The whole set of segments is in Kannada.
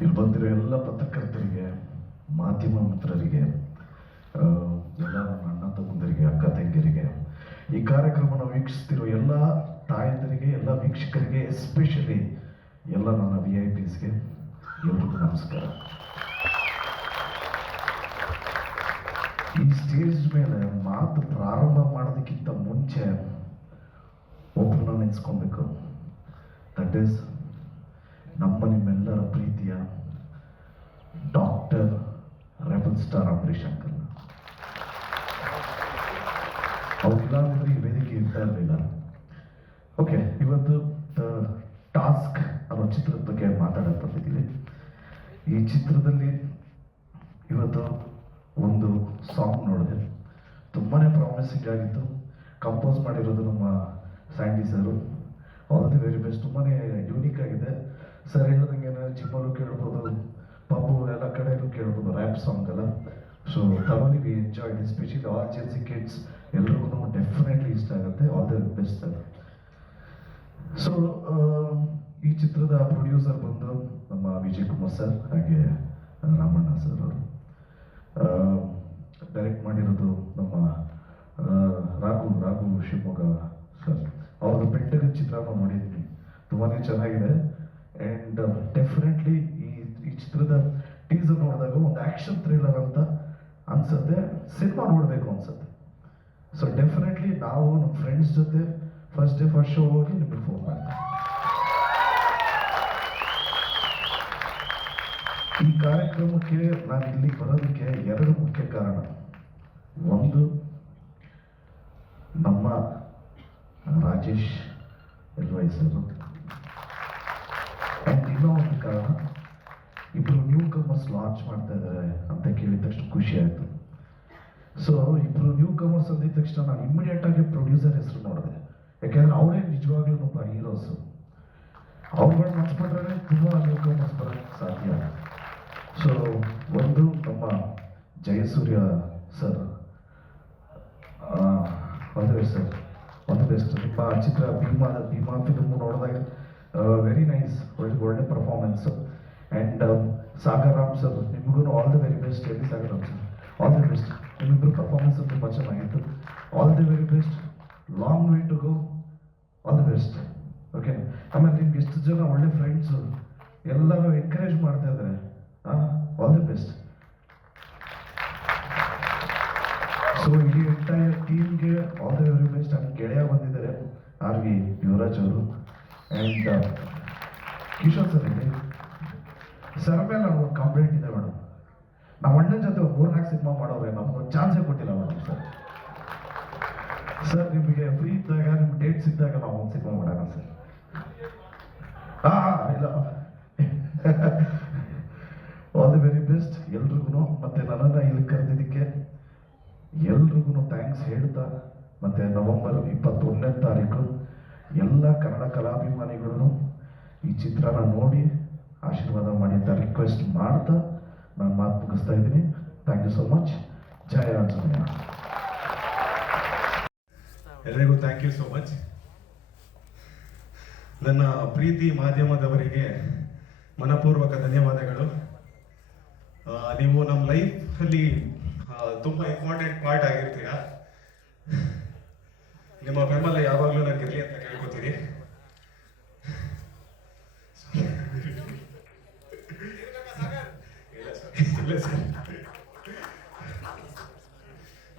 ಇಲ್ಲಿ ಬಂದಿರೋ ಎಲ್ಲ ಪತ್ರಕರ್ತರಿಗೆ, ಮಾಧ್ಯಮ ಮಿತ್ರರಿಗೆ, ಎಲ್ಲ ನನ್ನ ಅಣ್ಣ ತಮ್ಮಂದಿರಿಗೆ, ಅಕ್ಕ ತಂಗಿಯರಿಗೆ, ಈ ಕಾರ್ಯಕ್ರಮನ ವೀಕ್ಷಿಸ್ತಿರೋ ಎಲ್ಲ ತಾಯಂದಿರಿಗೆ, ಎಲ್ಲ ವೀಕ್ಷಕರಿಗೆ, ಎಸ್ಪೆಷಲಿ ಎಲ್ಲ ನನ್ನ VIPsಗೆ ಎಲ್ರಿಗೂ ನಮಸ್ಕಾರ. ಈ ಸ್ಟೇಜ್ ಮೇಲೆ ಮಾತು ಪ್ರಾರಂಭ ಮಾಡೋದಕ್ಕಿಂತ ಮುಂಚೆ ಒಬ್ಬರನ್ನ ನೆನೆಸ್ಕೊಬೇಕು. ದಟ್ ಈಸ್ ನಿಮ್ಮೆಲ್ಲರ ಪ್ರೀತಿಯ doctor rebel star Ambareesh uncle. ಅವ್ರಿಲ್ಲ ಅಂದ್ರೆ ಈ ವೇದಿಕೆ ಇರ್ತಾ ಇರಲಿಲ್ಲ. ಓಕೆ, ಇವತ್ತು ಟಾಸ್ಕ್ ಅನ್ನೋ ಚಿತ್ರದ ಬಗ್ಗೆ ಮಾತಾಡಕ್ಕೆ ಬಂದಿದ್ದೀವಿ. ಈ ಚಿತ್ರದಲ್ಲಿ ಇವತ್ತು ಒಂದು ಸಾಂಗ್ ನೋಡಿದೆ, ತುಂಬಾ ಪ್ರಾಮಿಸಿಂಗ್ ಆಗಿತ್ತು. ಕಂಪೋಸ್ ಮಾಡಿರೋದು ನಮ್ಮ Sandy sir. All the very best. ತುಂಬಾ ಯೂನಿಕ್ ಆಗಿದೆ. ಸರ್ ಹೇಳೋದಂಗೆ ಜಿಮ್ಮಲ್ಲೂ ಕೇಳ್ಬೋದು, ಪಪ್ಪು ಎಲ್ಲ ಕಡೆಯಲ್ಲೂ ಕೇಳ್ಬೋದು, ರ್ಯಾಪ್ ಸಾಂಗ್ ಅಲ್ಲ. So thoroughly we enjoyed, especially all Gen Z kids ಎಲ್ರಿಗೂ ಡೆಫಿನೆಟ್ಲಿ ಇಷ್ಟ ಆಗುತ್ತೆ. All the best sir. So ಈ ಚಿತ್ರದ ಪ್ರೊಡ್ಯೂಸರ್ ಬಂದು ನಮ್ಮ ವಿಜಯ್ ಕುಮಾರ್ ಸರ್, ಹಾಗೆ ರಾಮಣ್ಣ ಸರ್ ಅವರು. ಡೈರೆಕ್ಟ್ ಮಾಡಿರೋದು ನಮ್ಮ ರಾಘು ಶಿವಮೊಗ್ಗ ಸರ್. ಅವ್ರದ್ದು ಪೆಂಟಗನ್ ಚಿತ್ರನ ನೋಡಿದ್ದೀನಿ, ತುಂಬಾ ಚೆನ್ನಾಗಿದೆ. ಆ್ಯಂಡ್ ಡೆಫಿನೆಟ್ಲಿ ಈ ಚಿತ್ರದ ಟೀಸರ್ ನೋಡಿದಾಗ ಒಂದು ಆ್ಯಕ್ಷನ್ ಥ್ರಿಲ್ಲರ್ ಅಂತ ಅನ್ಸುತ್ತೆ, ಸಿನಿಮಾ ನೋಡಬೇಕು ಅನ್ಸುತ್ತೆ. ಸೊ ಡೆಫಿನೆಟ್ಲಿ ನಾವು ನಮ್ಮ ಫ್ರೆಂಡ್ಸ್ ಜೊತೆ ಫಸ್ಟ್ ಡೇ ಫಸ್ಟ್ ಶೋ ಹೋಗಿ ನಿಮಗೆ ಫೋನ್ ಮಾಡ್ತೀವಿ. ಈ ಕಾರ್ಯಕ್ರಮಕ್ಕೆ ನಾನು ಇಲ್ಲಿ ಬರೋದಕ್ಕೆ ಎರಡು ಮುಖ್ಯ ಕಾರಣ. ಒಂದು, ನಮ್ಮ ರಾಜೇಶ್ ಎಲ್ವೈಸರು. ಆ್ಯಂಡ್ ಇನ್ನೂ ಒಂದು ಕಾರಣ, ಇಬ್ಬರು ನ್ಯೂ ಕಮರ್ಸ್ ಲಾಂಚ್ ಮಾಡ್ತಾ ಇದ್ದಾರೆ ಅಂತ ಕೇಳಿದ ತಕ್ಷಣ ಖುಷಿ ಆಯಿತು. ಸೊ ಇಬ್ಬರು ನ್ಯೂ ಕಮರ್ಸ್ ಅಂದಿದ ತಕ್ಷಣ ನಾನು ಇಮಿಡಿಯೇಟ್ ಆಗಿ ಪ್ರೊಡ್ಯೂಸರ್ ಹೆಸರು ನೋಡಿದೆ. ಯಾಕೆಂದ್ರೆ ಅವರೇ ನಿಜವಾಗ್ಲೂ ಒಬ್ಬ ಹೀರೋಸು. ಅವ್ರುಗಳು ಮನ್ಸ್ಬಿಟ್ರೆ ತುಂಬ ನ್ಯೂ ಕಮರ್ಸ್ ಬರೋಕ್ಕೆ ಸಾಧ್ಯ. ಸೊ ಒಂದು ನಮ್ಮ ಜಯಸೂರ್ಯ ಸರ್, ಒಂದು ಸರ್ ಒಂದು ಬೆಸ್ಟ್. ನಿಮ್ಮ ಚಿತ್ರ ಭೀಮಾ ಫಿಲ್ಮ್ ನೋಡಿದಾಗ ವೆರಿ ನೈಸ್, ಒಳ್ಳೆ performance. And Sagar Ram sir, ನಿಮಗೂ ಆಲ್ ದಿ ವೆರಿ ಬೆಸ್ಟ್. ಎಲ್ಲಿ Sagar Ram sir, all the best. ನಿಮ್ಮಿಬ್ಬರು ಪರ್ಫಾರ್ಮೆನ್ಸ್ ತುಂಬ ಚೆನ್ನಾಗಿತ್ತು. All the very best. Long way to go. All the best. Okay, ಆಮೇಲೆ ನಿಮ್ಗೆ ಎಷ್ಟು ಜನ ಒಳ್ಳೆ ಫ್ರೆಂಡ್ಸು ಎಲ್ಲರೂ ಎನ್ಕರೇಜ್ ಮಾಡ್ತಾ ಇದ್ದಾರೆ. All the best. ಸೊ ಇಡೀ ಎಂಟೈರ್ ಟೀಮ್ಗೆ ಆಲ್ ದಿ ವೆರಿ ಬೆಸ್ಟ್. ನನ್ನ ಗೆಳೆಯ ಬಂದಿದ್ದಾರೆ, RV ಯುವರಾಜ್ ಅವರು. ಆ್ಯಂಡ್ ಕಿಶೋರ್ ಸರ್ ಹೇಳಿ ಸರ್ ಮೇಲೆ ನಮ್ಗೊಂದು ಕಂಪ್ಲೇಂಟ್ ಇದೆ ಮೇಡಮ್. ನಮ್ಮ ಅಣ್ಣನ ಜೊತೆ 3-4 ಸಿನಿಮಾ ಮಾಡೋರೆ, ನಮ್ಗೊಂದು ಚಾನ್ಸೇ ಕೊಟ್ಟಿಲ್ಲ ಮೇಡಮ್. ಸರ್ ನಿಮಗೆ ಫ್ರೀ ಇದ್ದಾಗ, ನಿಮ್ಗೆ ಡೇಟ್ ಸಿಕ್ಕಿದಾಗ ನಾವು ಒಂದು ಸಿನಿಮಾ ಮಾಡೋಣ ಸರ್. ಇಲ್ಲ ಆಲ್ ದಿ ವೆರಿ ಬೆಸ್ಟ್ ಎಲ್ರಿಗೂ. ಮತ್ತೆ ನನ್ನನ್ನು ಇಲ್ಲಿ ಕರೆದಿದ್ದಕ್ಕೆ ಎಲ್ರಿಗೂ ಥ್ಯಾಂಕ್ಸ್ ಹೇಳ್ತಾ, ಮತ್ತೆ ನವೆಂಬರ್ 21ನೇ ತಾರೀಕು ಎಲ್ಲ ಕನ್ನಡ ಕಲಾಭಿಮಾನಿಗಳು ಈ ಚಿತ್ರನ ನೋಡಿ ಆಶೀರ್ವಾದ ಮಾಡಿ ಅಂತ ರಿಕ್ವೆಸ್ಟ್ ಮಾಡ್ತಾ ನಾನು ಮಾತು ಮುಗಿಸ್ತಾ ಇದ್ದೀನಿ. Thank you so much. ಜಯ ಆಂಜನೇಯ. ಎಲ್ಲರಿಗೂ ಥ್ಯಾಂಕ್ ಯು ಸೋ ಮಚ್. ನನ್ನ ಪ್ರೀತಿ ಮಾಧ್ಯಮದವರಿಗೆ ಮನಪೂರ್ವಕ ಧನ್ಯವಾದಗಳು. ನೀವು ನಮ್ಮ ಲೈಫಲ್ಲಿ ತುಂಬ ಇಂಪಾರ್ಟೆಂಟ್ ಪಾರ್ಟ್ ಆಗಿರ್ತೀರ. ನಿಮ್ಮ ಬೆಂಬಲ ಯಾವಾಗಲೂ ನನಗೆ ಇರಲಿ ಅಂತ ಕೇಳ್ಕೊತೀನಿ.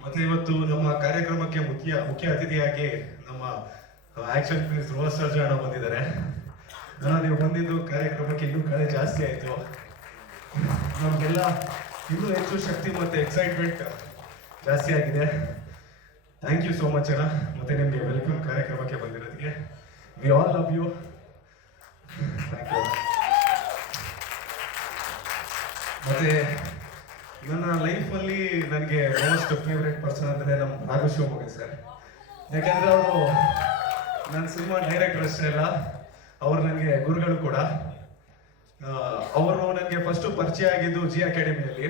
ಮತ್ತೆ ಇವತ್ತು ನಮ್ಮ ಕಾರ್ಯಕ್ರಮಕ್ಕೆ ಮುಖ್ಯ ಅತಿಥಿಯಾಗಿ ನಮ್ಮ ಆಕ್ಷನ್ ಪ್ಲೀಸ್ ಧ್ರುವ ಸರ್ಜಾ ಅಣ್ಣ ಬಂದಿದ್ದಾರೆ. ನೀವು ಬಂದಿದ್ದು ಕಾರ್ಯಕ್ರಮಕ್ಕೆ ಇನ್ನೂ ಕಳೆ ಜಾಸ್ತಿ ಆಯಿತು. ನಮಗೆಲ್ಲ ಇನ್ನೂ ಹೆಚ್ಚು ಶಕ್ತಿ ಮತ್ತು ಎಕ್ಸೈಟ್ಮೆಂಟ್ ಜಾಸ್ತಿ ಆಗಿದೆ. ಥ್ಯಾಂಕ್ ಯು ಸೋ ಮಚ್ ಅಣ್ಣ. ಮತ್ತೆ ನಿಮಗೆ ವೆಲ್ಕಮ್ ಕಾರ್ಯಕ್ರಮಕ್ಕೆ ಬಂದಿರೋದಕ್ಕೆ. We all love you. Thank you. ಮತ್ತೆ ನನ್ನ ಲೈಫಲ್ಲಿ ನನಗೆ ಮೋಸ್ಟ್ ಫೇವ್ರೆಟ್ ಪರ್ಸನ್ ಅಂದರೆ ನಮ್ಮ ರಾಘು ಶಿವಮೊಗ್ಗ ಸರ್. ಯಾಕೆಂದರೆ ಅವರು ನನ್ನ ಸಿನಿಮಾ ಡೈರೆಕ್ಟರ್ ಅಷ್ಟೇ ಅಲ್ಲ, ಅವರು ನನಗೆ ಗುರುಗಳು ಕೂಡ. ಅವರು ನನಗೆ ಫಸ್ಟು ಪರಿಚಯ ಆಗಿದ್ದು ಜಿ ಅಕಾಡೆಮಿಯಲ್ಲಿ.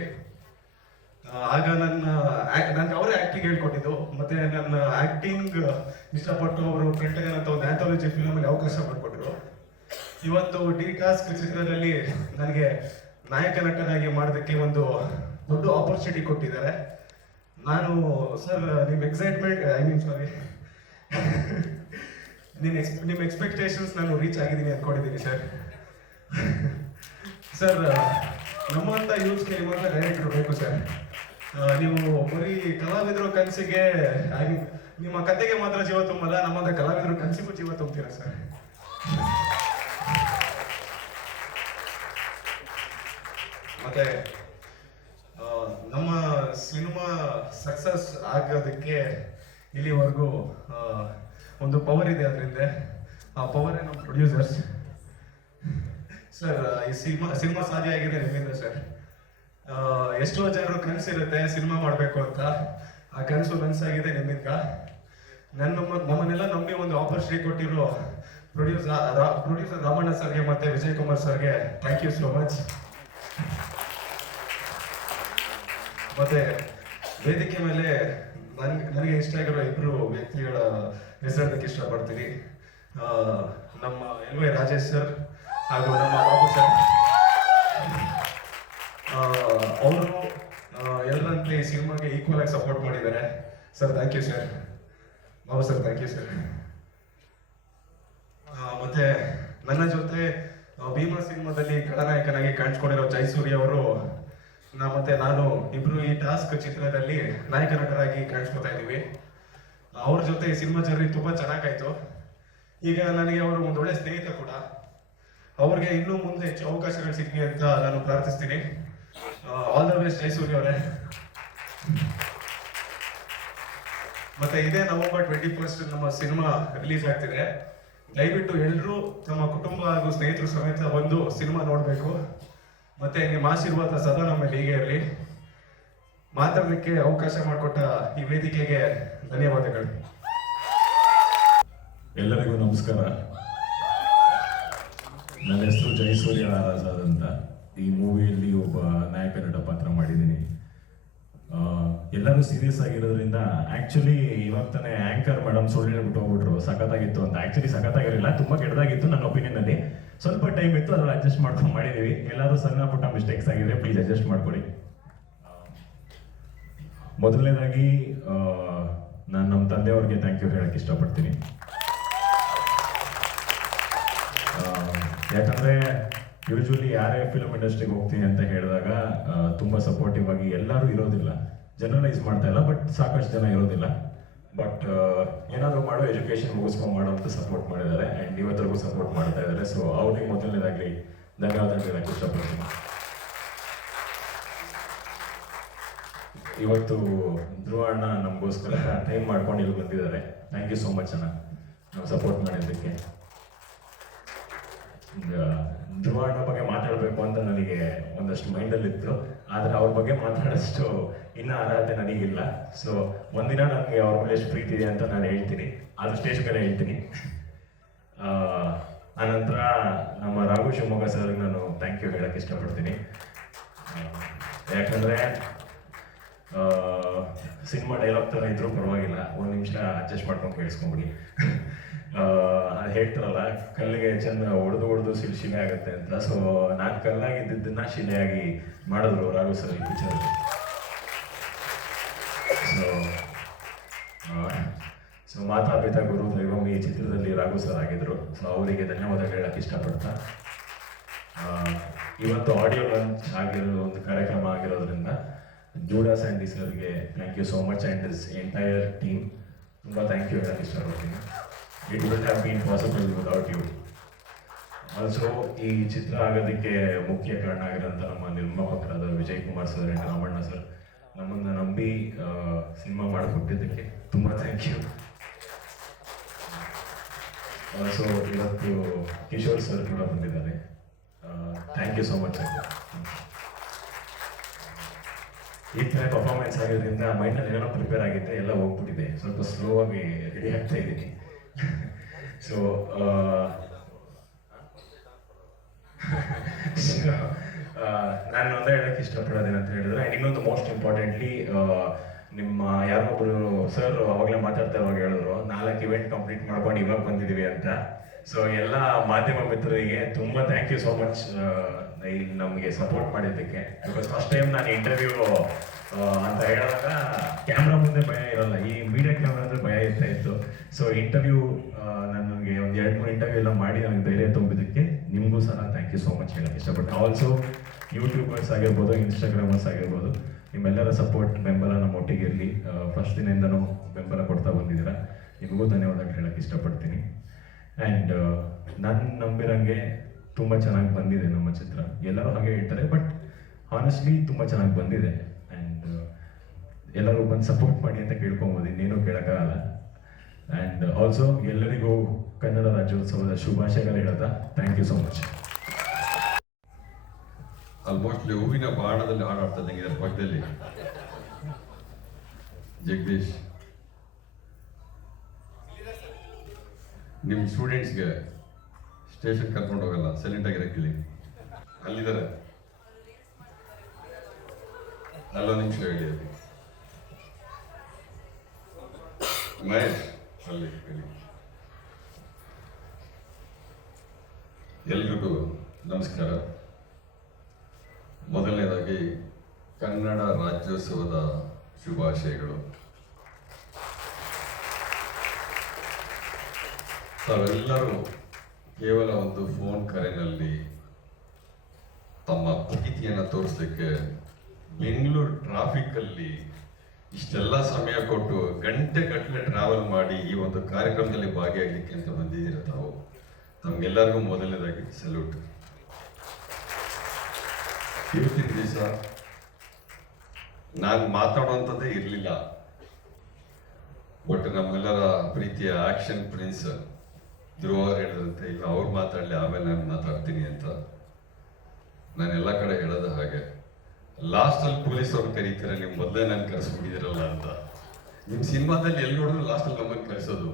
ಆಗ ನನಗೆ ಅವರೇ ಆ್ಯಕ್ಟಿಂಗ್ ಹೇಳ್ಕೊಟ್ಟಿದ್ದು. ಮತ್ತು ನನ್ನ ಆ್ಯಕ್ಟಿಂಗ್ ಇಷ್ಟಪಟ್ಟು ಅವರು ಪೆಂಟಗನ್ ಅಂತ ಒಂದು ಆ್ಯಂಥಾಲಜಿ ಫಿಲಮಲ್ಲಿ ಅವಕಾಶ ಮಾಡಿಕೊಟ್ರು. ಇವತ್ತು ಡಿ ಟಾಸ್ಕ್ ಚಿತ್ರದಲ್ಲಿ ನನಗೆ ನಾಯಕ ನಟನಾಗಿ ಮಾಡೋದಕ್ಕೆ ಒಂದು ದೊಡ್ಡ ಆಪರ್ಚುನಿಟಿ ಕೊಟ್ಟಿದ್ದಾರೆ. ನಾನು ಸರ್ ನಿಮ್ಮ ಎಕ್ಸೈಟ್ಮೆಂಟ್ ಸಾರಿ ನಿಮ್ಮ ಎಕ್ಸ್ಪೆಕ್ಟೇಷನ್ಸ್ ನಾನು ರೀಚ್ ಆಗಿದ್ದೀನಿ ಅಂದ್ಕೊಂಡಿದ್ದೀನಿ ಸರ್. ಸರ್ ನಮ್ಮಂಥ ಯೂತ್ಸ್ಗೆ ನಿಮ್ಮಂಥ ಡೈರೆಕ್ಟರ್ ಬೇಕು ಸರ್. ನೀವು ಬರೀ ಕಲಾವಿದರು ಕನಸಿಗೆ ನಿಮ್ಮ ಕತೆಗೆ ಮಾತ್ರ ಜೀವ ತುಂಬಲ್ಲ, ನಮ್ಮಂಥ ಕಲಾವಿದರು ಕನಸಿಗೂ ಜೀವ ತುಂಬ್ತೀರಾ ಸರ್. ಮತ್ತೆ ನಮ್ಮ ಸಿನಿಮಾ ಸಕ್ಸಸ್ ಆಗೋದಕ್ಕೆ ಇಲ್ಲಿವರೆಗೂ ಒಂದು ಪವರ್ ಇದೆ ಅದರಿಂದ. ಆ ಪವರ್ ನಮ್ಮ ಪ್ರೊಡ್ಯೂಸರ್ಸ್ ಸರ್. ಈ ಸಿನಿಮಾ ಸಾಧ್ಯ ಆಗಿದೆ ನಿಮ್ಮಿಂದ ಸರ್. ಎಷ್ಟೋ ಜನರು ಕನಸಿರುತ್ತೆ ಸಿನಿಮಾ ಮಾಡಬೇಕು ಅಂತ, ಆ ಕನಸು ನನಸಾಗಿದೆ ನಿಮ್ಮಿಂದ. ನಮ್ಮನ್ನೆಲ್ಲ ನಂಬಿ ಒಂದು ಆಪರ್ಚುನಿಟಿ ಕೊಟ್ಟಿರೋ ಪ್ರೊಡ್ಯೂಸರ್ ರಾಮಣ್ಣ ಸರ್ಗೆ ಮತ್ತೆ ವಿಜಯ್ ಕುಮಾರ್ ಸರ್ಗೆ ಥ್ಯಾಂಕ್ ಯು ಸೋ ಮಚ್. ಮತ್ತೆ ವೇದಿಕೆ ಮೇಲೆ ನನಗೆ ಇಷ್ಟ ಆಗಿರೋ ಇಬ್ರು ವ್ಯಕ್ತಿಗಳ ಹೆಸರಕ್ಕೆ ಇಷ್ಟಪಡ್ತೀನಿ. ನಮ್ಮ ಎಲ್ ವೈ ರಾಜೇಶ್ ಸರ್ ಹಾಗೂ ನಮ್ಮ ಬಾಬು ಸರ್. ಅವರು ಎಲ್ಲರಂತೆ ಈ ಸಿನಿಮಾಗೆ ಈಕ್ವಲ್ ಆಗಿ ಸಪೋರ್ಟ್ ಮಾಡಿದ್ದಾರೆ sir. Thank you sir. Babu sir thank you sir. ಮತ್ತೆ ನನ್ನ ಜೊತೆ ಭೀಮಾ ಸಿನಿಮಾದಲ್ಲಿ ಖಳನಾಯಕನಾಗಿ ಕಾಣಿಸ್ಕೊಂಡಿರೋ ಜಯಸೂರ್ಯ ಅವರು ಮತ್ತೆ ನಾನು ಇಬ್ರು ಈ ಟಾಸ್ಕ್ ಚಿತ್ರದಲ್ಲಿ ನಾಯಕ ನಟರಾಗಿ ಕಾಣಿಸ್ಕೊತಾ ಇದ್ದೀವಿ. ಅವ್ರ ಜೊತೆ ಈ ಸಿನಿಮಾ ಜರ್ನಿ ತುಂಬಾ ಚೆನ್ನಾಗಾಯ್ತು. ಈಗ ನನಗೆ ಅವರು ಒಂದು ಒಳ್ಳೆ ಸ್ನೇಹಿತ ಕೂಡ. ಅವ್ರಿಗೆ ಇನ್ನೂ ಮುಂದೆ ಹೆಚ್ಚು ಅವಕಾಶಗಳು ಸಿಗಲಿ ಅಂತ ನಾನು ಪ್ರಾರ್ಥಿಸ್ತೀನಿ. ಆಲ್ ದ ಬೆಸ್ಟ್ ಜಯಸೂರ್ಯ ಅವರೇ. ಮತ್ತೆ ಇದೇ ನವೆಂಬರ್ 21 ನಮ್ಮ ಸಿನಿಮಾ ರಿಲೀಸ್ ಆಗ್ತಿದೆ. ದಯವಿಟ್ಟು ಎಲ್ಲರೂ ತಮ್ಮ ಕುಟುಂಬ ಹಾಗೂ ಸ್ನೇಹಿತರು ಸಮೇತ ಬಂದು ಸಿನಿಮಾ ನೋಡಬೇಕು. ಮತ್ತೆ ನಿಮ್ಮ ಆಶೀರ್ವಾದ ಸದಾ ನಮ್ಮ ಮೇಲೆ ಹೀಗೆ ಇರಲಿ. ಮಾತಾಡೋದಕ್ಕೆ ಅವಕಾಶ ಮಾಡಿಕೊಟ್ಟ ಈ ವೇದಿಕೆಗೆ ಧನ್ಯವಾದಗಳು. ಎಲ್ಲರಿಗೂ ನಮಸ್ಕಾರ. ನನ್ನ ಹೆಸರು ಜಯಸೂರ್ಯ ಆಜಾದ್ ಅಂತ. ಈ ಮೂವಿಯಲ್ಲಿ ಒಬ್ಬ ನಾಯಕ ನಟ ಪಾತ್ರ ಮಾಡಿದ್ದೀನಿ. ಎಲ್ಲರೂ ಸೀರಿಯಸ್ ಆಗಿರೋದ್ರಿಂದ ಆಕ್ಚುಲಿ ಇವಾಗ ತಾನೇ ಆಂಕರ್ ಮೇಡಮ್ ಸುಳ್ಳು ಹೇಳ್ಬಿಟ್ಟು ಹೋಗ್ಬಿಟ್ರು ಸಖತ್ತಾಗಿತ್ತು ಅಂತ. ಆಕ್ಚುಲಿ ಸಖತ್ತಾಗಿರಲಿಲ್ಲ, ತುಂಬಾ ಕೆಟ್ಟದಾಗಿತ್ತು ನನ್ನ ಒಪಿನಿಯನ್ ಅಲ್ಲಿ. ಸ್ವಲ್ಪ ಟೈಮ್ ಇತ್ತು, ಅದ್ರಲ್ಲಿ ಅಡ್ಜಸ್ಟ್ ಮಾಡ್ಕೊಂಡು ಮಾಡಿದೀವಿ. ಎಲ್ಲರೂ ಸಣ್ಣ ಪುಟ್ಟ ಮಿಸ್ಟೇಕ್ಸ್ ಆಗಿದ್ರೆ ಪ್ಲೀಸ್ ಅಡ್ಜಸ್ಟ್ ಮಾಡ್ಕೊಳ್ಳಿ. ಮೊದಲನೇದಾಗಿ ನಾನು ನಮ್ಮ ತಂದೆಯವ್ರಿಗೆ ಥ್ಯಾಂಕ್ ಯು ಹೇಳಕ್ಕೆ ಇಷ್ಟಪಡ್ತೀನಿ. ಯಾಕಂದ್ರೆ ಯೂಶ್ವಲಿ ಯಾರೇ ಫಿಲ್ಮ್ ಇಂಡಸ್ಟ್ರಿಗೆ ಹೋಗ್ತೀನಿ ಅಂತ ಹೇಳಿದಾಗ ತುಂಬ ಸಪೋರ್ಟಿವ್ ಆಗಿ ಎಲ್ಲರೂ ಇರೋದಿಲ್ಲ, ಜನರಲೈಸ್ ಮಾಡ್ತಾ ಇಲ್ಲ, ಬಟ್ ಸಾಕಷ್ಟು ಜನ ಇರೋದಿಲ್ಲ. ಬಟ್ ಏನಾದರೂ ಮಾಡೋ ಎಜುಕೇಶನ್ ಮುಗಿಸ್ಕೊಂಡು ಮಾಡೋ ಅಂತ ಸಪೋರ್ಟ್ ಮಾಡಿದ್ದಾರೆ ಆ್ಯಂಡ್ ಇವತ್ತರೆಗೂ ಸಪೋರ್ಟ್ ಮಾಡ್ತಾ ಇದ್ದಾರೆ. ಸೊ ಅವ್ರಿಗೆ ಮೊದಲನೇದಾಗಲಿ ಧನ್ಯವಾದ ಹೇಳಕ್ಕೆ ಇಷ್ಟಪಡ್ತೀನಿ. ಇವತ್ತು ಧ್ರುವ ಅಣ್ಣ ನಮಗೋಸ್ಕರ ಟೈಮ್ ಮಾಡ್ಕೊಂಡು ಇಲ್ಲಿ ಬಂದಿದ್ದಾರೆ. ಥ್ಯಾಂಕ್ ಯು ಸೋ ಮಚ್ ಅಣ್ಣ ನಾವು ಸಪೋರ್ಟ್ ಮಾಡಿದ್ದಕ್ಕೆ. ಧ್ರುವ ಅಣ್ಣ ಬಗ್ಗೆ ಮಾತಾಡಬೇಕು ಅಂತ ನನಗೆ ಒಂದಷ್ಟು ಮೈಂಡಲ್ಲಿತ್ತು, ಆದರೆ ಅವ್ರ ಬಗ್ಗೆ ಮಾತಾಡೋಷ್ಟು ಇನ್ನೂ ಅರ್ಹತೆ ನನಗಿಲ್ಲ. ಸೊ ಒಂದಿನ ನನಗೆ ಅವ್ರ ಮೇಲೆ ಎಷ್ಟು ಪ್ರೀತಿ ಇದೆ ಅಂತ ನಾನು ಹೇಳ್ತೀನಿ, ಅದು ಸ್ಟೇಜ್ ಮೇಲೆ ಹೇಳ್ತೀನಿ. ಆನಂತರ ನಮ್ಮ ರಾಘು ಶಿವಮೊಗ್ಗ ಸರ್ಗೆ ನಾನು ಥ್ಯಾಂಕ್ ಯು ಹೇಳಕ್ಕೆ ಇಷ್ಟಪಡ್ತೀನಿ. ಯಾಕಂದರೆ ಸಿನಿಮಾ ಡೈಲಾಗ್ ಥರ ಇದ್ರೂ ಪರವಾಗಿಲ್ಲ, ಒಂದು ನಿಮಿಷ ಅಡ್ಜಸ್ಟ್ ಮಾಡ್ಕೊಂಡು ಕೇಳಿಸ್ಕೊಂಬಿಡಿ. ಅದು ಹೇಳ್ತಾರಲ್ಲ ಕಲ್ಲಿಗೆ ಚೆಂದ ಹೊಡೆದು ಶಿಲೆ ಆಗುತ್ತೆ ಅಂತ. ಸೊ ನಾನು ಕಲ್ಲಾಗಿದ್ದನ್ನ ಶಿಲೆಯಾಗಿ ಮಾಡಿದ್ರು ರಾಘು ಸರ್ ಈ ಪಿಕ್ಚರಲ್ಲಿ. ಸೊ ಮಾತಾ ಪಿತಾ ಗುರು ದೈವಂ ಈ ಚಿತ್ರದಲ್ಲಿ ರಾಘು ಸರ್ ಆಗಿದ್ರು. ಸೊ ಅವರಿಗೆ ಧನ್ಯವಾದ ಹೇಳಕ್ಕೆ ಇಷ್ಟಪಡ್ತಾ, ಇವತ್ತು ಆಡಿಯೋ ಲಾಂಚ್ ಆಗಿರೋ ಒಂದು ಕಾರ್ಯಕ್ರಮ ಆಗಿರೋದ್ರಿಂದ ಜೂಡಾ ಸ್ಯಾಂಡಿ ಸರ್ಗೆ thank you so much and this entire team ತುಂಬ ಥ್ಯಾಂಕ್ ಯು ಹೇಳಕ್ಕೆ ಇಷ್ಟಪಡ್ತೀನಿ. It would have been possible without you. Also ಈ ಚಿತ್ರ ಆಗೋದಕ್ಕೆ ಮುಖ್ಯ ಕಾರಣ ಆಗಿರೋಂಥ ನಮ್ಮ ನಿರ್ಮಾಪಕರಾದ Vijay Kumar sir and Ramanna sir ನಮ್ಮನ್ನು ನಂಬಿ ಸಿನಿಮಾ ಮಾಡಿಕೊಟ್ಟಿದ್ದಕ್ಕೆ ತುಂಬ ಥ್ಯಾಂಕ್ ಯು. ಆಲ್ಸೋ ಇವತ್ತು ಕಿಶೋರ್ ಸರ್ ಕೂಡ ಬಂದಿದ್ದಾರೆ. Thank you so much sir. ಈ ಥರ ಪರ್ಫಾರ್ಮೆನ್ಸ್ ಆಗಿರೋದ್ರಿಂದ ಮೈಂಡಲ್ಲಿ ಏನೋ ಪ್ರಿಪೇರ್ ಆಗಿದ್ದೆ, ಎಲ್ಲ ಹೋಗ್ಬಿಟ್ಟಿದೆ, ಸ್ವಲ್ಪ ಸ್ಲೋ ಆಗಿ ರೆಡಿ ಆಗ್ತಾ ಇದ್ದೀನಿ. ಸೊ ನಾನು ಒಂದೇ ಹೇಳಕ್ಕೆ ಇಷ್ಟಪಡೋದೇನಂತ ಹೇಳಿದ್ರೆ, ಇನ್ನೊಂದು ಮೋಸ್ಟ್ ಇಂಪಾರ್ಟೆಂಟ್ಲಿ ನಿಮ್ಮ ಯಾರೊಬ್ಬರು ಸರ್ ಅವಾಗಲೇ ಮಾತಾಡ್ತಾ ಇರುವಾಗ ಹೇಳಿದ್ರು 4 ಇವೆಂಟ್ ಕಂಪ್ಲೀಟ್ ಮಾಡ್ಕೊಂಡು ಇವಾಗ ಬಂದಿದ್ದೀವಿ ಅಂತ. ಸೊ ಎಲ್ಲ ಮಾಧ್ಯಮ ಮಿತ್ರರಿಗೆ ತುಂಬ ಥ್ಯಾಂಕ್ ಯು ಸೋ ಮಚ್ ನಮಗೆ ಸಪೋರ್ಟ್ ಮಾಡಿದ್ದಕ್ಕೆ. ಬಿಕಾಸ್ ಫಸ್ಟ್ ಟೈಮ್ ನಾನು ಇಂಟರ್ವ್ಯೂ ಅಂತ ಹೇಳಿದಾಗ ಕ್ಯಾಮ್ರಾ ಮುಂದೆ ಭಯ ಇರಲ್ಲ, ಈ ಮೀಡಿಯಾ ಕ್ಯಾಮ್ರಾ ಅಂದರೆ ಭಯ ಇರ್ತಾ ಇತ್ತು. ಸೊ ಇಂಟರ್ವ್ಯೂ ನನಗೆ ಒಂದು 2-3 ಇಂಟರ್ವ್ಯೂ ಎಲ್ಲ ಮಾಡಿ ನನಗೆ ಧೈರ್ಯ ತುಂಬಿದ್ದಕ್ಕೆ ನಿಮಗೂ ಸಹ ಥ್ಯಾಂಕ್ ಯು ಸೋ ಮಚ್ ಹೇಳಕ್ಕೆ ಇಷ್ಟಪಡ್ತೀನಿ. ಆಲ್ಸೋ ಯೂಟ್ಯೂಬರ್ಸ್ ಆಗಿರ್ಬೋದು, ಇನ್ಸ್ಟಾಗ್ರಾಮರ್ಸ್ ಆಗಿರ್ಬೋದು, ನಿಮ್ಮೆಲ್ಲರ ಸಪೋರ್ಟ್ ಬೆಂಬಲ ನಮ್ಮ ಒಟ್ಟಿಗೆ ಇರಲಿ. ಫಸ್ಟ್ ದಿನದಿಂದನೂ ಬೆಂಬಲ ಕೊಡ್ತಾ ಬಂದಿದ್ದೀರಾ, ನಿಮಗೂ ಧನ್ಯವಾದಗಳು ಹೇಳಕ್ಕೆ ಇಷ್ಟಪಡ್ತೀನಿ. ಆ್ಯಂಡ್ ನಾನು ನಂಬಿರಂಗೆ ತುಂಬ ಚೆನ್ನಾಗಿ ಬಂದಿದೆ ನಮ್ಮ ಚಿತ್ರ. ಎಲ್ಲರೂ ಹಾಗೆ ಹೇಳ್ತಾರೆ, ಬಟ್ ಹಾನೆಸ್ಟ್ಲಿ ತುಂಬ ಚೆನ್ನಾಗಿ ಬಂದಿದೆ. ಆ್ಯಂಡ್ ಎಲ್ಲರೂ ಬಂದು ಸಪೋರ್ಟ್ ಮಾಡಿ ಅಂತ ಕೇಳ್ಕೊಬೋದು, ಇನ್ನೇನು ಕೇಳೋಕ್ಕಾಗಲ್ಲ. ಆ್ಯಂಡ್ ಆಲ್ಸೋ ಎಲ್ಲರಿಗೂ ಕನ್ನಡ ರಾಜ್ಯೋತ್ಸವದ ಶುಭಾಶಯಗಳು ಹೇಳ್ತಾ thank you so much. Almost ಹೂವಿನ ಬಾಣದಲ್ಲಿ ಹಾಡಾಡ್ತಾ ಇದ್ದಂಗೆ ಇದರ ಪಕ್ಕದಲ್ಲಿ ಜಗದೀಶ್, ನಿಮ್ಮ ಸ್ಟೂಡೆಂಟ್ಸ್ಗೆ ಸ್ಟೇಷನ್ ಕರ್ಕೊಂಡು ಹೋಗಲ್ಲ, ಸೈಲೆಂಟ್ ಆಗಿರಕ್ಕಿಲ್ಲಿ. ಅಲ್ಲಿದ್ದಾರೆ, ಅಲ್ಲೊಂದು ನಿಮಿಷ ಹೇಳಿ. ಮಹೇಶ್ ಅಲ್ಲಿ ಹೇಳಿ. ಎಲ್ರಿಗೂ ನಮಸ್ಕಾರ. ಮೊದಲನೇದಾಗಿ ಕನ್ನಡ ರಾಜ್ಯೋತ್ಸವದ ಶುಭಾಶಯಗಳು. ತಾವೆಲ್ಲರೂ ಕೇವಲ ಒಂದು ಫೋನ್ ಕರೆನಲ್ಲಿ ತಮ್ಮ ಪ್ರೀತಿಯನ್ನು ತೋರಿಸ್ಲಿಕ್ಕೆ ಬೆಂಗಳೂರು ಟ್ರಾಫಿಕ್ಕಲ್ಲಿ ಇಷ್ಟೆಲ್ಲ ಸಮಯ ಕೊಟ್ಟು ಗಂಟೆಗಟ್ಟಲೆ ಟ್ರಾವೆಲ್ ಮಾಡಿ ಈ ಒಂದು ಕಾರ್ಯಕ್ರಮದಲ್ಲಿ ಭಾಗಿಯಾಗಲಿಕ್ಕೆ ಅಂತ ಬಂದಿದ್ದೀರ ತಾವು. ತಮಗೆಲ್ಲರಿಗೂ ಮೊದಲನೇದಾಗಿ ಸಲ್ಯೂಟ್. ಇವತ್ತಿನ ದಿವಸ ನಾನು ಮಾತಾಡುವಂಥದ್ದೇ ಇರಲಿಲ್ಲ, ಬಟ್ ನಮ್ಮೆಲ್ಲರ ಪ್ರೀತಿಯ ಆಕ್ಷನ್ ಪ್ರಿನ್ಸ್ ಧ್ರುವ ಹೇಳಿದಂತೆ ಇಲ್ಲ ಅವ್ರು ಮಾತಾಡಲಿ ಆಮೇಲೆ ನಾನು ಮಾತಾಡ್ತೀನಿ ಅಂತ. ನಾನೆಲ್ಲ ಕಡೆ ಹೇಳೋದು ಹಾಗೆ, ಲಾಸ್ಟಲ್ಲಿ ಪೊಲೀಸ್ ಅವ್ರು ಕರೀತಾರೆ, ನೀವು ಮೊದಲೇ ನಾನು ಕರೆಸ್ಬಿಟ್ಟಿದ್ದೀರಲ್ಲ ಅಂತ. ನಿಮ್ಮ ಸಿನಿಮಾದಲ್ಲಿ ಎಲ್ಲಿ ನೋಡಿದ್ರು ಲಾಸ್ಟಲ್ಲಿ ನಮ್ಮನ್ನು ಕರೆಸೋದು.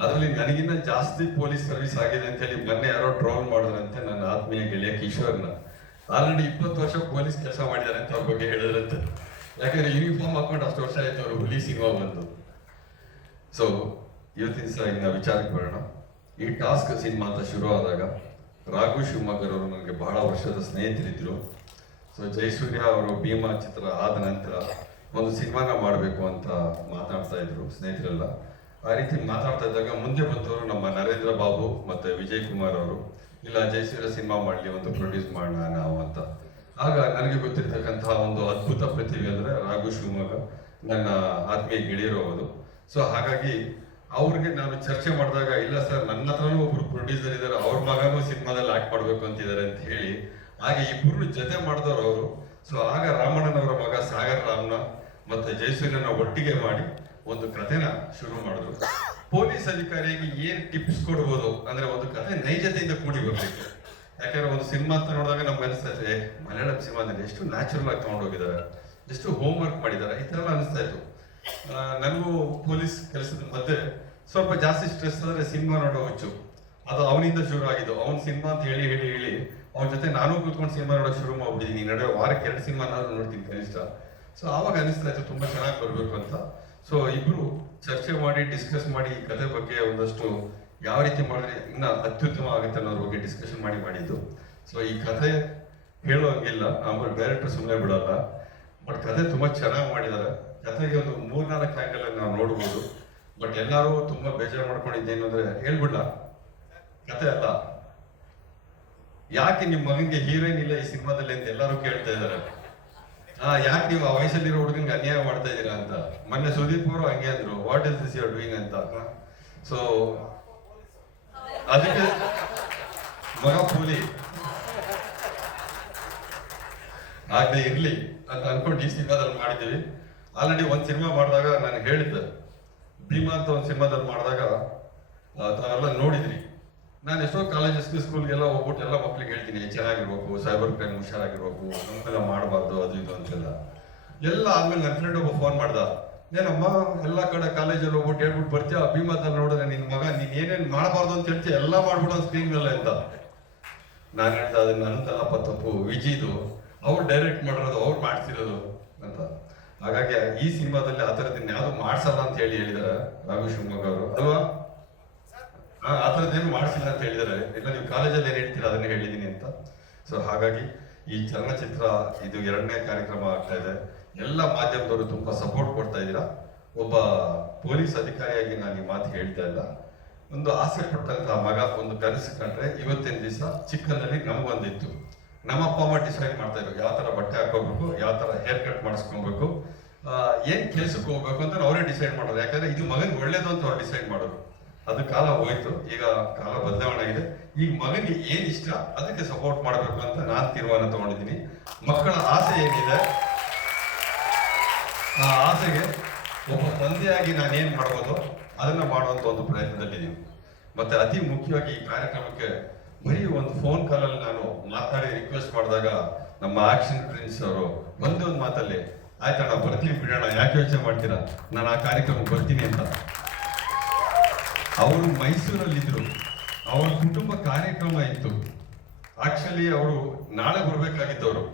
ಅದರಲ್ಲಿ ನನಗಿನ್ನ ಜಾಸ್ತಿ ಪೊಲೀಸ್ ಸರ್ವಿಸ್ ಆಗಿದೆ ಅಂತ ಹೇಳಿ ಮೊನ್ನೆ ಯಾರೋ ಟ್ರೋಲ್ ಮಾಡಿದ್ರಂತೆ ನನ್ನ ಆತ್ಮೀಯ ಗೆಳೆಯ ಕಿಶೋರ್ನ. ಆಲ್ರೆಡಿ 20 ವರ್ಷ ಪೊಲೀಸ್ ಕೆಲಸ ಮಾಡಿದ್ದಾರೆ ಅಂತ ಅವ್ರ ಬಗ್ಗೆ ಹೇಳಿದ್ರಂತೆ. ಯಾಕಂದ್ರೆ ಯೂನಿಫಾರ್ಮ್ ಹಾಕೊಂಡು ಅಷ್ಟು ವರ್ಷ ಆಯ್ತು ಅವರು ಹುಲಿ ಸಿನಿಮಾ ಬಂದು. ಸೊ ಇವತ್ತಿನ ಸಹ ಇನ್ನು ವಿಚಾರಕ್ಕೆ ಬರೋಣ. ಈ ಟಾಸ್ಕ್ ಸಿನಿಮಾ ಅಂತ ಶುರು ಆದಾಗ ರಾಘು ಶಿವಮೊಗ್ಗರ್ ಅವರು ನನಗೆ ಬಹಳ ವರ್ಷದ ಸ್ನೇಹಿತರಿದ್ರು. ಸೊ ಜಯಸೂರ್ಯ ಅವರು ಭೀಮಾ ಚಿತ್ರ ಆದ ನಂತರ ಒಂದು ಸಿನಿಮಾನ ಮಾಡಬೇಕು ಅಂತ ಮಾತಾಡ್ತಾ ಇದ್ರು ಸ್ನೇಹಿತರೆಲ್ಲ. ಆ ರೀತಿ ಮಾತಾಡ್ತಾ ಇದ್ದಾಗ ಮುಂದೆ ಬಂದವರು ನಮ್ಮ ನರೇಂದ್ರ ಬಾಬು ಮತ್ತೆ ವಿಜಯ್ ಕುಮಾರ್ ಅವರು, ಇಲ್ಲ ಜಯಸೂರ್ಯ ಸಿನಿಮಾ ಮಾಡಲಿ, ಒಂದು ಪ್ರೊಡ್ಯೂಸ್ ಮಾಡೋಣ ನಾವು ಅಂತ. ಆಗ ನನಗೆ ಗೊತ್ತಿರ್ತಕ್ಕಂತಹ ಒಂದು ಅದ್ಭುತ ಪ್ರತಿಭೆ ಅಂದರೆ ರಾಘು ಶಿವಮೊಗ್ಗ, ನನ್ನ ಆತ್ಮೀಯ ಗೆಳೆಯರು ಅವರು. ಸೊ ಹಾಗಾಗಿ ಅವ್ರಿಗೆ ನಾನು ಚರ್ಚೆ ಮಾಡಿದಾಗ, ಇಲ್ಲ ಸರ್ ನನ್ನ ಹತ್ರನೂ ಒಬ್ರು ಪ್ರೊಡ್ಯೂಸರ್ ಇದ್ದಾರೆ, ಅವ್ರ ಮಗನೂ ಸಿನಿಮಾದಲ್ಲಿ ಆಕ್ಟ್ ಮಾಡಬೇಕು ಅಂತಿದ್ದಾರೆ ಅಂತ ಹೇಳಿ, ಹಾಗೆ ಇಬ್ಬರು ಜೊತೆ ಮಾಡಿದವರು ಅವರು. ಸೊ ಆಗ ರಾಮಣ್ಣನವರ ಮಗ ಸಾಗರ್ ರಾಮ್ನ ಮತ್ತೆ ಜಯಸೂರ್ಯನ ಒಟ್ಟಿಗೆ ಮಾಡಿ ಒಂದು ಕಥೆನ ಶುರು ಮಾಡಿದ್ರು. ಪೊಲೀಸ್ ಅಧಿಕಾರಿಯಾಗಿ ಏನ್ ಟಿಪ್ಸ್ ಕೊಡ್ಬೋದು ಅಂದ್ರೆ, ಒಂದು ಕಥೆ ನೈಜತೆಯಿಂದ ಕೂಡಿ ಬರ್ಬೇಕು. ಯಾಕಂದ್ರೆ ಒಂದು ಸಿನಿಮಾ ಅಂತ ನೋಡಿದಾಗ ನಮ್ಗೆ ಅನಿಸ್ತಾ ಇದೆ, ಮಲಯಾಳಂ ಸಿನಿಮಾದಲ್ಲಿ ಎಷ್ಟು ನ್ಯಾಚುರಲ್ ಆಗಿ ತಗೊಂಡೋಗಿದ್ದಾರೆ, ಎಷ್ಟು ಹೋಮ್ ವರ್ಕ್ ಮಾಡಿದ್ದಾರೆ, ಈ ತರ ಅನಿಸ್ತಾ ಇತ್ತು. ನನಗೂ ಪೊಲೀಸ್ ಕೆಲಸದ ಮಧ್ಯೆ ಸ್ವಲ್ಪ ಜಾಸ್ತಿ ಸ್ಟ್ರೆಸ್ ಅಂದ್ರೆ ಸಿನಿಮಾ ನೋಡೋ ಹುಚ್ಚು, ಅದು ಅವನಿಂದ ಶುರು ಆಗಿದ್ದು. ಅವ್ನ ಸಿನಿಮಾ ಅಂತ ಹೇಳಿ ಹೇಳಿ ಹೇಳಿ ಅವನ ಜೊತೆ ನಾನು ಕೂತ್ಕೊಂಡು ಸಿನಿಮಾ ನೋಡೋಕೆ ಶುರು ಮಾಡ್ಬಿಟ್ಟಿದ್ದೀನಿ. ನಡುವೆ ವಾರಕ್ಕೆ 2 ಸಿನಿಮಾ ನಾನು ನೋಡ್ತೀನಿ ಕನಿಷ್ಠ. ಸೊ ಆವಾಗ ಅನಿಸ್ತಾ ಇತ್ತು ತುಂಬಾ ಚೆನ್ನಾಗಿ ಬರ್ಬೇಕು ಅಂತ. ಸೊ ಇಬ್ರು ಚರ್ಚೆ ಮಾಡಿ ಡಿಸ್ಕಸ್ ಮಾಡಿ ಈ ಕಥೆ ಬಗ್ಗೆ ಒಂದಷ್ಟು ಯಾವ ರೀತಿ ಮಾಡಿದ್ರೆ ಇನ್ನ ಅತ್ಯುತ್ತಮ ಆಗುತ್ತೆ ಅನ್ನೋದ್ರ ಬಗ್ಗೆ ಡಿಸ್ಕಷನ್ ಮಾಡಿದ್ದು. ಸೊ ಈ ಕಥೆ ಹೇಳುವಂಗಿಲ್ಲ, ಆಮೇಲೆ ಡೈರೆಕ್ಟರ್ ಸುಮ್ಮನೆ ಬಿಡಲ್ಲ, ಬಟ್ ಕಥೆ ತುಂಬಾ ಚೆನ್ನಾಗಿ ಮಾಡಿದ್ದಾರೆ. ಕಥೆಗೆ ಒಂದು 3-4 ಆಂಗಲ್ ನಾವು ನೋಡ್ಬೋದು. ಬಟ್ ಎಲ್ಲರೂ ತುಂಬಾ ಬೇಜಾರು ಮಾಡ್ಕೊಂಡಿದ್ದೇನು ಅಂದ್ರೆ, ಹೇಳ್ಬಿಡ್ಲ ಕಥೆ ಅಲ್ಲ, ಯಾಕೆ ನಿಮ್ಮ ಮಗನಿಗೆ ಹೀರೋಯಿನ್ ಇಲ್ಲ ಈ ಸಿನಿಮಾದಲ್ಲಿ ಅಂತ ಎಲ್ಲರೂ ಕೇಳ್ತಾ ಇದ್ದಾರೆ. ಯಾಕೆ ನೀವು ಆ ವಯಸ್ಸಲ್ಲಿರೋ ಹುಡುಗನ್ಗೆ ಅನ್ಯಾಯ ಮಾಡ್ತಾ ಇದ್ದೀರಾ ಅಂತ. ಮೊನ್ನೆ ಸುದೀಪ್ ಅವರು ಹಂಗೆ ಅಂದ್ರು, what is this you are doing ಅಂತ. ಸೊ ಅದಕ್ಕೆ ಮಗ ಪೂಲಿ ಆಗದೆ ಇರ್ಲಿ ಅಂತ ಅನ್ಕೊಂಡು ಈ ಸಿನಿಮಾದಲ್ಲಿ ಮಾಡಿದ್ದೀವಿ. ಆಲ್ರೆಡಿ ಒಂದು ಸಿನಿಮಾ ಮಾಡಿದಾಗ ನಾನು ಹೇಳಿದ್ದೆ, ಭೀಮಾ ಅಂತ ಒಂದು ಸಿನಿಮಾದಲ್ಲಿ ಮಾಡಿದಾಗ ತಾವೆಲ್ಲ ನೋಡಿದ್ರಿ. ನಾನು ಎಷ್ಟೋ ಕಾಲೇಜಸ್ಗೆ ಸ್ಕೂಲ್ಗೆಲ್ಲ ಹೋಗ್ಬಿಟ್ಟು ಎಲ್ಲ ಮಕ್ಳಿಗೆ ಹೇಳ್ತೀನಿ, ಚೆನ್ನಾಗಿರ್ಬೇಕು, ಸೈಬರ್ ಕ್ರೈಮ್ ಹುಷಾರಾಗಿರ್ಬೇಕು, ನಮ್ಗೆಲ್ಲ ಮಾಡಬಾರ್ದು ಅದು ಇದು ಅಂತೆಲ್ಲ. ಎಲ್ಲ ಆದ್ಮೇಲೆ ನನ್ನ ಫ್ರೆಂಡ್ ಒಬ್ಬ ಫೋನ್ ಮಾಡ್ದ, ಏನಮ್ಮ ಎಲ್ಲ ಕಡೆ ಕಾಲೇಜಲ್ಲಿ ಹೋಗ್ಬಿಟ್ಟು ಹೇಳ್ಬಿಟ್ಟು ಬರ್ತೀಯ, ಭೀಮಾದಲ್ಲಿ ನೋಡಿದ್ರೆ ನಿನ್ ಮಗ ನೀನ್ ಏನೇನ್ ಮಾಡಬಾರ್ದು ಅಂತ ಹೇಳ್ತೀಯ, ಎಲ್ಲ ಮಾಡ್ಬಿಡೋ ಸ್ಕ್ರೀನ್ ಮೇಲೆ ಅಂತ. ನಾನು ಹೇಳ್ದೆ, ಅದನ್ನ ನಂದಲ್ಲಪ್ಪ ತಪ್ಪು, ವಿಜಿದು, ಅವ್ರು ಡೈರೆಕ್ಟ್ ಮಾಡಿರೋದು, ಅವ್ರು ಮಾಡ್ತಿರೋದು ಅಂತ. ಹಾಗಾಗಿ ಈ ಸಿನಿಮಾದಲ್ಲಿ ಆ ಥರದನ್ನ ಯಾವ್ದು ಮಾಡ್ಸಲ್ಲ ಅಂತ ಹೇಳಿದಾರೆ ರಾಘು ಶಿವಮೊಗ್ಗ ಅವರು, ಅಲ್ವಾ? ಆ ಥರದ್ದೇನು ಮಾಡಿಸಿಲ್ಲ ಅಂತ ಹೇಳಿದ್ದಾರೆ. ಇಲ್ಲ ನೀವು ಕಾಲೇಜಲ್ಲಿ ಏನು ಹೇಳ್ತೀರಾ ಅದನ್ನೇ ಹೇಳಿದ್ದೀನಿ ಅಂತ. ಸೊ ಹಾಗಾಗಿ ಈ ಚಲನಚಿತ್ರ ಇದು 2ನೇ ಕಾರ್ಯಕ್ರಮ ಆಗ್ತಾ ಇದೆ. ಎಲ್ಲ ಮಾಧ್ಯಮದವರು ತುಂಬಾ ಸಪೋರ್ಟ್ ಕೊಡ್ತಾ ಇದ್ದೀರಾ. ಒಬ್ಬ ಪೊಲೀಸ್ ಅಧಿಕಾರಿಯಾಗಿ ನಾನು ಈ ಮಾತು ಹೇಳ್ತಾ ಇಲ್ಲ. ಒಂದು ಆಸೆ ಪಟ್ಟಂತಹ ಮಗ ಒಂದು ಕನಸು ಕಂಡ್ರೆ ಇವತ್ತಿನ ದಿವಸ ಚಿಕ್ಕನಲ್ಲಿ ನಮಗೊಂದಿತ್ತು. ನಮ್ಮ ಅಪ್ಪ ಅಮ್ಮ ಡಿಸೈಡ್ ಮಾಡ್ತಾ ಇದ್ರು ಯಾವ ತರ ಬಟ್ಟೆ ಹಾಕೋಬೇಕು, ಯಾವ ತರ ಹೇರ್ ಕಟ್ ಮಾಡಿಸ್ಕೊಬೇಕು, ಏನ್ ಕೆಲ್ಸಕ್ಕೆ ಹೋಗ್ಬೇಕು ಅಂತ ಅವರೇ ಡಿಸೈಡ್ ಮಾಡೋರು. ಯಾಕಂದ್ರೆ ಇದು ಮಗನಿಗೆ ಒಳ್ಳೇದು ಅಂತ ಅವ್ರು ಡಿಸೈಡ್ ಮಾಡೋರು. ಅದು ಕಾಲ ಹೋಯ್ತು, ಈಗ ಕಾಲ ಬದಲಾವಣೆ ಆಗಿದೆ. ಈಗ ಮಗನಿಗೆ ಏನ್ ಇಷ್ಟ ಅದಕ್ಕೆ ಸಪೋರ್ಟ್ ಮಾಡಬೇಕು ಅಂತ ನಾನು ತೀರ್ಮಾನ ತಗೊಂಡಿದ್ದೀನಿ. ಮಕ್ಕಳ ಆಸೆ ಏನಿದೆ ಆ ಆಸೆಗೆ ಒಬ್ಬ ತಂದೆಯಾಗಿ ನಾನೇನ್ ಮಾಡ್ಬೋದು ಅದನ್ನ ಮಾಡುವಂತ ಒಂದು ಪ್ರಯತ್ನದಲ್ಲಿದ್ದೀನಿ. ಮತ್ತೆ ಅತಿ ಮುಖ್ಯವಾಗಿ ಈ ಕಾರ್ಯಕ್ರಮಕ್ಕೆ ಬರೀ ಒಂದು ಫೋನ್ ಕಾಲಲ್ಲಿ ನಾನು ಮಾತಾಡಿ ರಿಕ್ವೆಸ್ಟ್ ಮಾಡಿದಾಗ ನಮ್ಮ ಆಕ್ಷನ್ ಪ್ರಿನ್ಸ್ ಅವರು ಒಂದು ಮಾತಲ್ಲಿ ಆಯ್ತಣ್ಣ ಬರ್ತೀವಿ ಬಿಡೋಣ, ಯಾಕೆ ಯೋಚನೆ ಮಾಡ್ತೀರಾ, ನಾನು ಆ ಕಾರ್ಯಕ್ರಮಕ್ಕೆ ಬರ್ತೀನಿ ಅಂತ. ಅವರು ಮೈಸೂರಲ್ಲಿದ್ರು, ಅವ್ರ ಕುಟುಂಬ ಕಾರ್ಯಕ್ರಮ ಇತ್ತು. ಆಕ್ಚುಲಿ ಅವರು ನಾಳೆ ಬರ್ಬೇಕಾಗಿದ್ದವರು,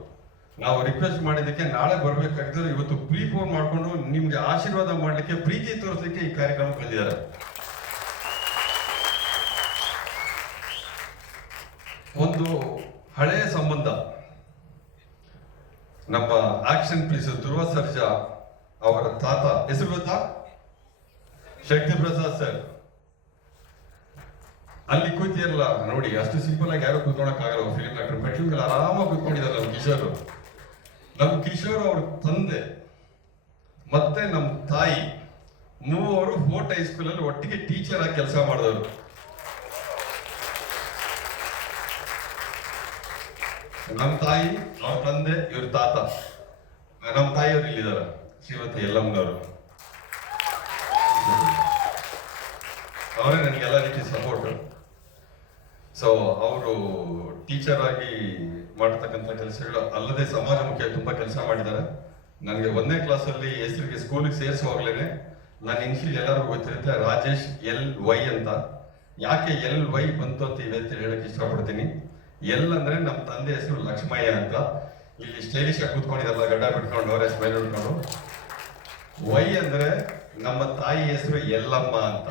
ನಾವು ರಿಕ್ವೆಸ್ಟ್ ಮಾಡಿದ್ದಕ್ಕೆ ನಾಳೆ ಬರ್ಬೇಕಾಗಿದ್ದರು. ಇವತ್ತು ಪ್ರೀಪೋನ್ ಮಾಡ್ಕೊಂಡು ನಿಮ್ಗೆ ಆಶೀರ್ವಾದ ಮಾಡ್ಲಿಕ್ಕೆ, ಪ್ರೀತಿ ತೋರಿಸ್ಲಿಕ್ಕೆ ಈ ಕಾರ್ಯಕ್ರಮಕ್ಕೆ ಬಂದಿದ್ದಾರೆ. ಒಂದು ಹಳೆಯ ಸಂಬಂಧ, ನಮ್ಮ ಆಕ್ಷನ್ ಪ್ರಿನ್ಸ್ ಧ್ರುವ ಸರ್ಜಾ ಅವರ ತಾತ ಹೆಸರು ಗೊತ್ತಾ? ಶಕ್ತಿ ಪ್ರಸಾದ್ ಸರ್. ಅಲ್ಲಿ ಕೂತಿರಲ್ಲ ನೋಡಿ, ಅಷ್ಟು ಸಿಂಪಲ್ ಆಗಿ ಯಾರು ಕೂತ್ಕೊಳಕ್ ಆಗಲ್ಲ. ಫಿಲಿಂ ಆಕ್ಟರ್ ಮೆಟ್ಲ ಮೇಲೆ ಆರಾಮಾಗಿ ಕೂತ್ಕೊಂಡಿದ್ದಾರೆ ನಮ್ಮ ಕಿಶೋರ್ ಅವ್ರ ತಂದೆ ಮತ್ತೆ ನಮ್ಮ ತಾಯಿ ಮೂವರು ಫೋರ್ಟ್ ಹೈಸ್ಕೂಲ್ ಅಲ್ಲಿ ಒಟ್ಟಿಗೆ ಟೀಚರ್ ಆಗಿ ಕೆಲಸ ಮಾಡಿದವರು. ನಮ್ಮ ತಾಯಿ, ಅವ್ರ ತಂದೆ, ಇವ್ರ ತಾತ. ನಮ್ಮ ತಾಯಿಯವರು ಇಲ್ಲಿದ್ದಾರೆ, ಶ್ರೀಮತಿ ಯಲ್ಲಮ್ಮನವರು. ಅವರೇ ನನಗೆಲ್ಲ ರೀತಿ ಸಪೋರ್ಟ್. ಸೊ ಅವರು ಟೀಚರ್ ಆಗಿ ಮಾಡತಕ್ಕಂಥ ಕೆಲಸಗಳು ಅಲ್ಲದೆ ಸಮಾಜಮುಖಿ ತುಂಬಾ ಕೆಲಸ ಮಾಡಿದ್ದಾರೆ. ನನಗೆ 1ನೇ ಕ್ಲಾಸಲ್ಲಿ ಹೆಸರಿಗೆ ಸ್ಕೂಲಿಗೆ ಸೇರಿಸುವಾಗ್ಲೇನೆ ನನ್ನ ಇನ್ಶಿಯಲ್ ಎಲ್ಲರಿಗೂ ಗೊತ್ತಿರುತ್ತೆ, ರಾಜೇಶ್ LY ಅಂತ. ಯಾಕೆ LY ಬಂತು ಅಂತ ಇವತ್ತು ಹೇಳಕ್ ಇಷ್ಟಪಡ್ತೀನಿ. ಎಲ್ ಅಂದ್ರೆ ನಮ್ಮ ತಂದೆ ಹೆಸರು ಲಕ್ಷ್ಮಯ್ಯ ಅಂತ. ಇಲ್ಲಿ ಸ್ಟೈಲಿಶ್ ಆಗಿ ಕೂತ್ಕೊಂಡಿರಲ್ಲ, ಗಡ್ಡ ಬಿಟ್ಕೊಂಡು ಅವರೇ ಸ್ಮೈಲ್ ಹಿಡ್ಕೊಂಡು. ವೈ ಅಂದ್ರೆ ನಮ್ಮ ತಾಯಿ ಹೆಸರು ಯಲ್ಲಮ್ಮ ಅಂತ.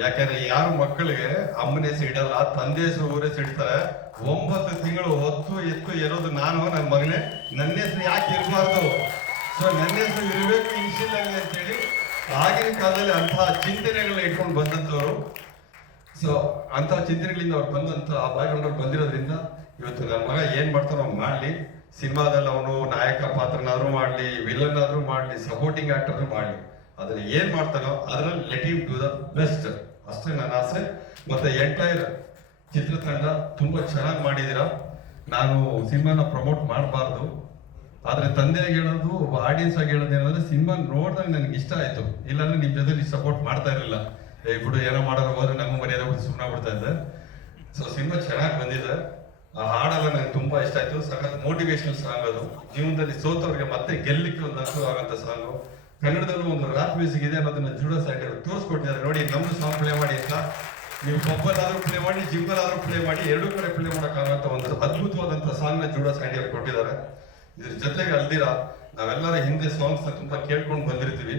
ಯಾಕಂದ್ರೆ ಯಾರು ಮಕ್ಕಳಿಗೆ ಅಮ್ಮನ ಹೆಸರು ಇಡಲ್ಲ, ತಂದೆ ಹೆಸರು ಊರ ಹೆಸರು ಇಡ್ತಾರೆ. 9 ತಿಂಗಳು ಹೊತ್ತು ಎತ್ತು ಇರೋದು ನಾನು, ನನ್ನ ಮಗನೇ. ನನ್ನ ಹೆಸರು ಯಾಕೆ ಇರಬಾರ್ದು, ಸೊ ನನ್ನ ಹೆಸರು ಇರಬೇಕು ಇನ್ಶಿಯಲ್ ಆಗಿ ಅಂತೇಳಿ ಆಗಿನ ಕಾಲದಲ್ಲಿ ಅಂತಹ ಚಿಂತನೆಗಳನ್ನ ಇಟ್ಕೊಂಡು ಬಂದಂತವ್ರು. ಸೊ ಅಂತ ಚಿಂತನೆಗಳಿಂದ ಅವ್ರು ಬಂದಂತ ಆ ಬ್ಯಾಕ್ಗ್ರೌಂಡ್ ಅವ್ರು ಬಂದಿರೋದ್ರಿಂದ ಇವತ್ತು ನನ್ನ ಮಗ ಏನ್ ಮಾಡ್ತಾನೋ ಮಾಡ್ಲಿ, ಸಿನಿಮಾದಲ್ಲಿ ಅವನು ನಾಯಕ ಪಾತ್ರನಾದ್ರೂ ಮಾಡ್ಲಿ, ವಿಲನ್ ಆದ್ರೂ ಮಾಡ್ಲಿ, ಸಪೋರ್ಟಿಂಗ್ ಆಕ್ಟರ್ ಮಾಡ್ಲಿ, ಅದನ್ನ ಏನ್ ಮಾಡ್ತಾನೋ ಅದ್ರಲ್ಲಿ let him do the best, ಅಷ್ಟೇ ನನ್ನ ಆಸೆ. ಮತ್ತೆ ಎಂಟೈರ್ ಚಿತ್ರತಂಡ ತುಂಬಾ ಚೆನ್ನಾಗಿ ಮಾಡಿದೀರಾ. ನಾನು ಸಿನಿಮಾನ ಪ್ರಮೋಟ್ ಮಾಡಬಾರ್ದು, ಆದ್ರೆ ತಂದೆಯಾಗಿ ಹೇಳೋದು, ಆಡಿಯನ್ಸ್ ಆಗಿ ಹೇಳೋದು ಏನಂದ್ರೆ, ಸಿನಿಮಾ ನೋಡಿದಾಗ ನನಗೆ ಇಷ್ಟ ಆಯ್ತು, ಇಲ್ಲಾಂದ್ರೆ ನಿಮ್ ಜೊತೆ ಸಪೋರ್ಟ್ ಮಾಡ್ತಾ ಇರಲಿಲ್ಲ. ಬಿಡು ಏನೋ ಮಾಡೋರು ಹೋದ್ರೆ ನಮ್ಮ ಮರ್ಯಾದೆ ಬಿಟ್ಟು ಸುಮ್ಮನೆ ಬಿಡ್ತಾ ಇದ್ದೆ. ಸೊ ಸಿನಿಮಾ ಚೆನ್ನಾಗಿ ಬಂದಿದೆ. ಆ ಹಾಡೆಲ್ಲ ನನಗೆ ತುಂಬಾ ಇಷ್ಟ ಆಯ್ತು. ಸಖತ್ ಮೋಟಿವೇಶನಲ್ ಸಾಂಗ್ ಅದು. ಜೀವನದಲ್ಲಿ ಸೋತವ್ರಿಗೆ ಮತ್ತೆ ಗೆಲ್ಲಿಕ್ಕೆ ಒಂದು ಅನುಕೂಲ ಆಗಂತ ಸಾಂಗು. ಕನ್ನಡದಲ್ಲೂ ಒಂದು ರಾಪ್ ಮ್ಯೂಸಿಕ್ ಇದೆ ಅನ್ನೋದನ್ನ ಜೂಡಾ ಸ್ಯಾಂಡಿ ತೋರಿಸ್ಕೊಟ್ಟಿದ್ದಾರೆ. ನೋಡಿ, ನಮ್ದು ಸಾಂಗ್ ಪ್ಲೇ ಮಾಡಿ ಅಂತ. ನೀವು ಪಬ್ಬಲ್ ಆದ್ರೂ ಪ್ಲೇ ಮಾಡಿ, ಜಿಮ್ಮಲ್ ಆದ್ರೂ ಪ್ಲೇ ಮಾಡಿ, ಎರಡೂ ಕಡೆ ಪ್ಲೇ ಮಾಡೋಕ್ಕಾಗಂತ ಒಂದು ಅದ್ಭುತವಾದಂತ ಸಾಂಗ್ ನ ಜೂಡಾ ಸ್ಯಾಂಡಿ ಅವ್ರು ಕೊಟ್ಟಿದ್ದಾರೆ. ಇದ್ರ ಜೊತೆಗೆ ಅಲ್ದಿರಾ ನಾವೆಲ್ಲರ ಹಿಂದೆ ಸಾಂಗ್ಸ್ ನ ತುಂಬಾ ಕೇಳ್ಕೊಂಡು ಬಂದಿರ್ತೀವಿ.